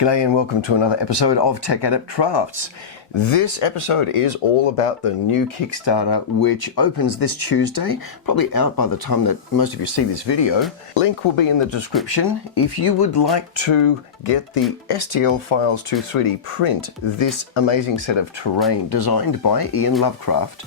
G'day and welcome to another episode of Tech Adept Crafts. This episode is all about the new Kickstarter, which opens this Tuesday, probably out by the time that most of you see this video. Link will be in the description. If you would like to get the STL files to 3D print this amazing set of terrain designed by Iain Lovecraft,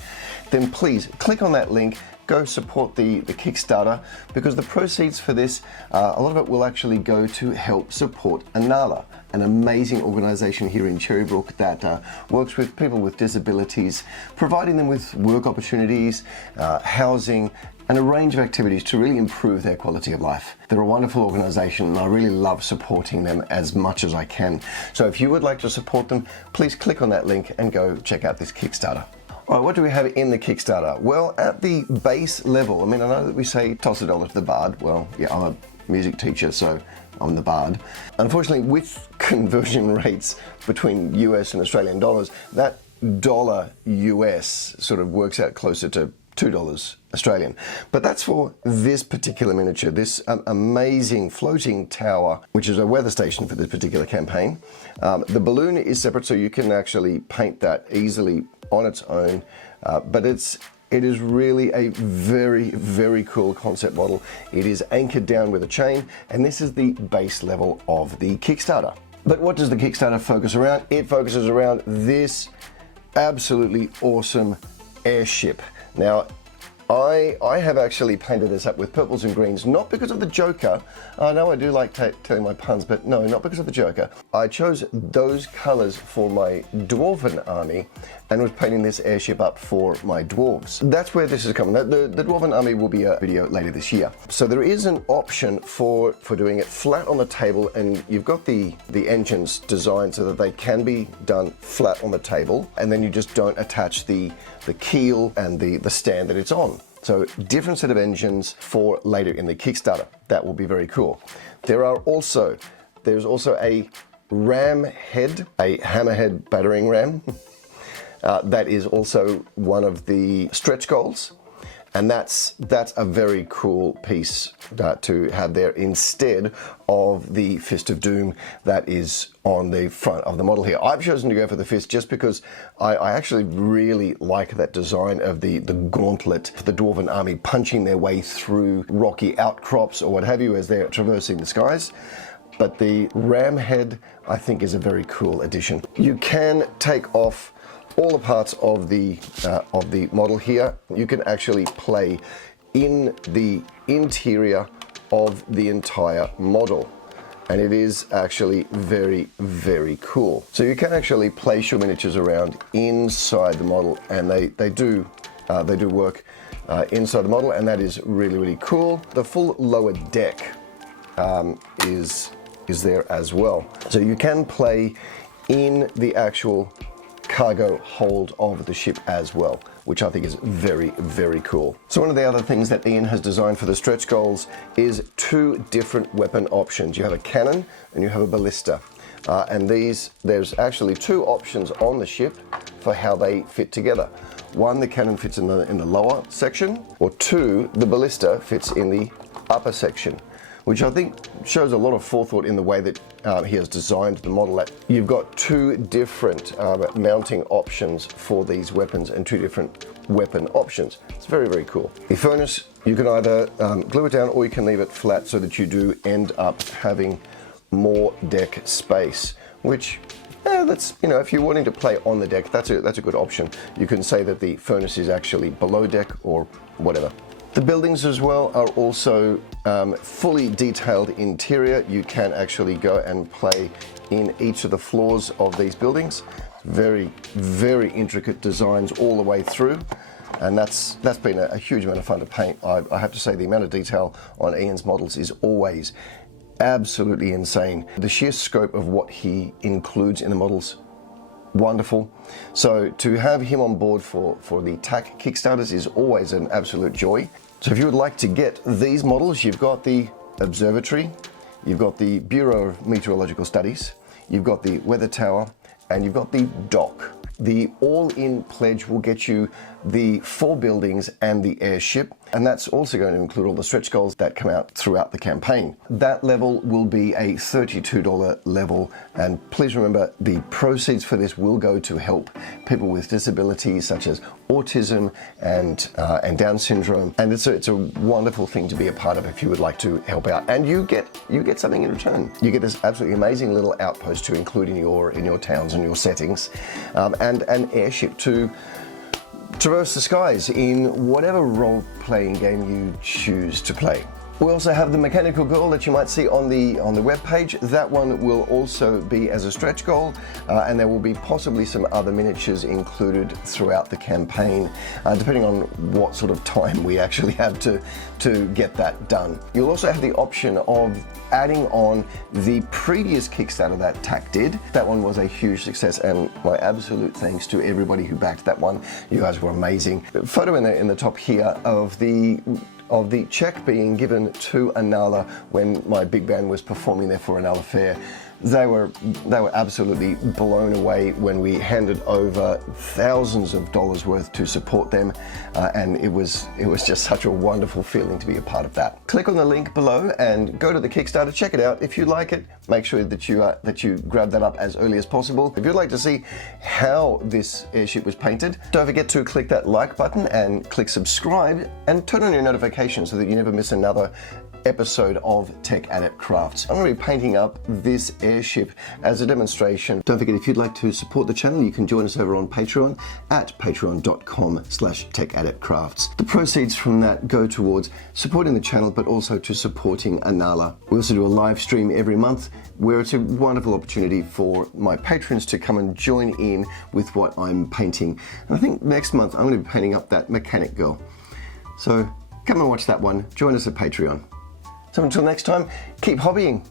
then please click on that link. Go support the Kickstarter, because the proceeds for this, a lot of it will actually go to help support Anala, an amazing organization here in Cherrybrook that works with people with disabilities, providing them with work opportunities, housing, and a range of activities to really improve their quality of life. They're a wonderful organization and I really love supporting them as much as I can. So if you would like to support them, please click on that link and go check out this Kickstarter. All right, what do we have in the Kickstarter? Well, at the base level, I know that we say toss a dollar to the bard. Well, yeah, I'm a music teacher, so I'm the bard. Unfortunately, with conversion rates between US and Australian dollars, that dollar US sort of works out closer to $2 Australian. But that's for this particular miniature, this amazing floating tower, which is a weather station for this particular campaign. The balloon is separate, so you can actually paint that easily on its own, but it is really a very, very cool concept model. It is anchored down with a chain, and this is the base level of the Kickstarter. But what does the Kickstarter focus around? It focuses around this absolutely awesome airship. Now, I have actually painted this up with purples and greens, not because of the Joker. I know I do like telling my puns, but no, not because of the Joker. I chose those colors for my Dwarven army and was painting this airship up for my dwarves. That's where this is coming. The Dwarven army will be a video later this year. So there is an option for doing it flat on the table, and you've got the engines designed so that they can be done flat on the table, and then you just don't attach the keel and the stand that it's on. So different set of engines for later in the Kickstarter. That will be very cool. There's also a ram head, a hammerhead battering ram. That is also one of the stretch goals. And that's a very cool piece to have there instead of the Fist of Doom that is on the front of the model here. I've chosen to go for the fist just because I actually really like that design of the gauntlet, the Dwarven army punching their way through rocky outcrops or what have you as they're traversing the skies. But the ram head, I think, is a very cool addition. You can take off all the parts of the model here. You can actually play in the interior of the entire model, and it is actually very, very cool. So you can actually place your miniatures around inside the model, and they do work inside the model, and that is really, really cool. The full lower deck is there as well, so you can play in the actual cargo hold of the ship as well, which I think is very, very cool. So one of the other things that Iain has designed for the stretch goals is two different weapon options. You have a cannon and you have a ballista. And there's actually two options on the ship for how they fit together. One, the cannon fits in the lower section, or two, the ballista fits in the upper section, which I think shows a lot of forethought in the way that he has designed the model. That you've got two different mounting options for these weapons and two different weapon options. It's very, very cool. The furnace, you can either glue it down or you can leave it flat so that you do end up having more deck space, which that's, if you're wanting to play on the deck, that's a good option. You can say that the furnace is actually below deck or whatever. The buildings as well are also fully detailed interior. You can actually go and play in each of the floors of these buildings. Very, very intricate designs all the way through. And that's been a huge amount of fun to paint. I have to say the amount of detail on Iain's models is always absolutely insane. The sheer scope of what he includes in the models, wonderful. So to have him on board for the TAC Kickstarters is always an absolute joy. So if you would like to get these models, you've got the observatory, you've got the Bureau of Meteorological Studies, you've got the weather tower, and you've got the dock. The all-in pledge will get you the 4 buildings and the airship. And that's also going to include all the stretch goals that come out throughout the campaign. That level will be a $32 level, and please remember the proceeds for this will go to help people with disabilities such as autism and Down syndrome. And it's a wonderful thing to be a part of if you would like to help out. And you get something in return. You get this absolutely amazing little outpost to include in your towns and your settings, and an airship to traverse the skies in whatever role-playing game you choose to play. We also have the mechanical goal that you might see on the web page. That one will also be as a stretch goal, and there will be possibly some other miniatures included throughout the campaign, depending on what sort of time we actually have to get that done. You'll also have the option of adding on the previous Kickstarter that TAC did. That one was a huge success, and my absolute thanks to everybody who backed that one. You guys were amazing. Photo in the top here of the check being given to Anala when my big band was performing there for Anala Fair. They were absolutely blown away when we handed over thousands of dollars worth to support them, and it was just such a wonderful feeling to be a part of that. Click on the link below and go to the Kickstarter, check it out. If you like it, make sure that you grab that up as early as possible. If you'd like to see how this airship was painted, don't forget to click that like button and click subscribe and turn on your notifications so that you never miss another episode of Tech Adept Crafts. I'm going to be painting up this airship as a demonstration. Don't forget, if you'd like to support the channel, you can join us over on Patreon at patreon.com/techadeptcrafts. The proceeds from that go towards supporting the channel, but also to supporting Anala. We also do a live stream every month where it's a wonderful opportunity for my patrons to come and join in with what I'm painting. And I think next month I'm going to be painting up that mechanic girl. So come and watch that one. Join us at Patreon. So until next time, keep hobbying.